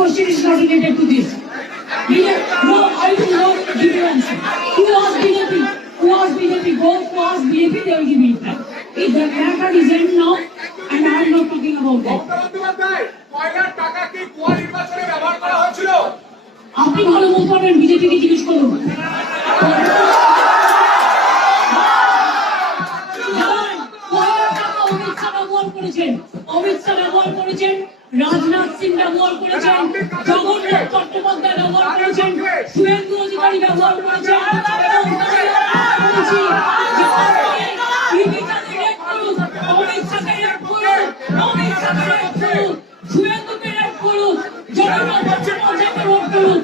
question is not related to this. No, I do not give you answer. Who asked BJP? Who asked BJP? Go to ask BJP, they will give you reply. If the matter is end now, and I am not talking about that. আপনি ভালো বলতে পারবেন, BJP কে জিজ্ঞেস করুন। অমিত শাহ ব্যবহার করেছেন, রাজনাথ সিং ব্যবহার করেছেন, জগন্নাথ চট্টোপাধ্যায় ব্যবহার করেছেন, শুভেন্দু অধিকারী ব্যবহার করেছেন। শুভেন্দুকে রেড করুন, জগন্নাথ চট্টোপাধ্যায়কে রেড করুন।